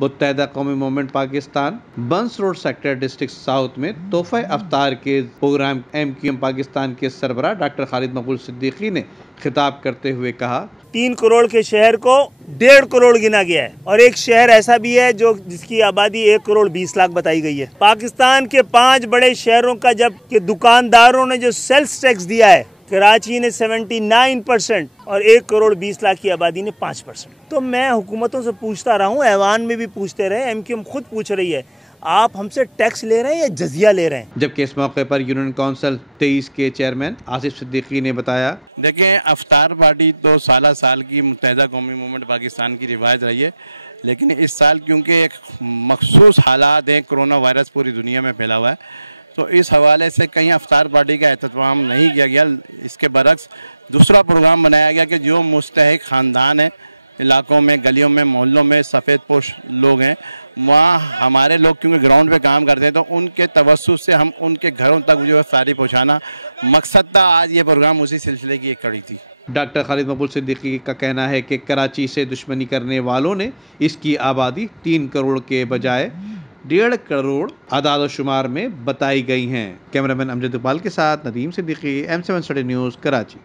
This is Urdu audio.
متحدہ Qaumi movement Pakistan Burns Road sector district south میں تحفہ افطار کے پروگرام MQM پاکستان کے سربراہ ڈاکٹر خالد مقبول صدیقی نے خطاب کرتے ہوئے کہا 3 کروڑ کے شہر کو 1.5 کروڑ گنا گیا ہے، اور ایک شہر ایسا بھی ہے جس کی آبادی 1 کروڑ 20 لاکھ بتائی گئی ہے۔ پاکستان کے 5 بڑے شہروں کا جب کہ دکانداروں نے جو سیلز ٹیکس دیا ہے، کراچی نے 79% اور 1 کروڑ 20 لاکھ کی آبادی نے 5%۔ تو میں حکومتوں سے پوچھتا رہا ہوں، ایوان میں بھی پوچھتے رہے، MQM خود پوچھ رہی ہے، آپ ہم سے ٹیکس لے رہے ہیں یا جزیہ لے رہے ہیں؟ جبکہ اس موقع پر یونین کونسل 23 کے چیئرمین آصف صدیقی نے بتایا، دیکھیں افطار پارٹی تو سالہ سال کی متحدہ قومی موومنٹ پاکستان کی روایت رہی ہے، لیکن اس سال کیونکہ ایک مخصوص حالات ہیں، کرونا وائرس پوری دنیا میں پھیلا ہوا ہے، تو اس حوالے سے کہیں افطار پارٹی کا اہتمام نہیں کیا گیا۔ اس کے برعکس دوسرا پروگرام بنایا گیا کہ جو مستحق خاندان ہیں، علاقوں میں، گلیوں میں، محلوں میں سفید پوش لوگ ہیں، وہاں ہمارے لوگ کیونکہ گراؤنڈ پہ کام کرتے ہیں، تو ان کے توسط سے ہم ان کے گھروں تک جو افطاری پہنچانا مقصد تھا۔ آج یہ پروگرام اسی سلسلے کی ایک کڑی تھی۔ ڈاکٹر خالد مقبول صدیقی کا کہنا ہے کہ کراچی سے دشمنی کرنے والوں نے اس کی آبادی 3 کروڑ کے بجائے 1.5 کروڑ اعداد و شمار میں بتائی گئی ہیں۔ کیمرہ مین امجد اقبال کے ساتھ Nadeem Siddiqui, M7 city news, Karachi.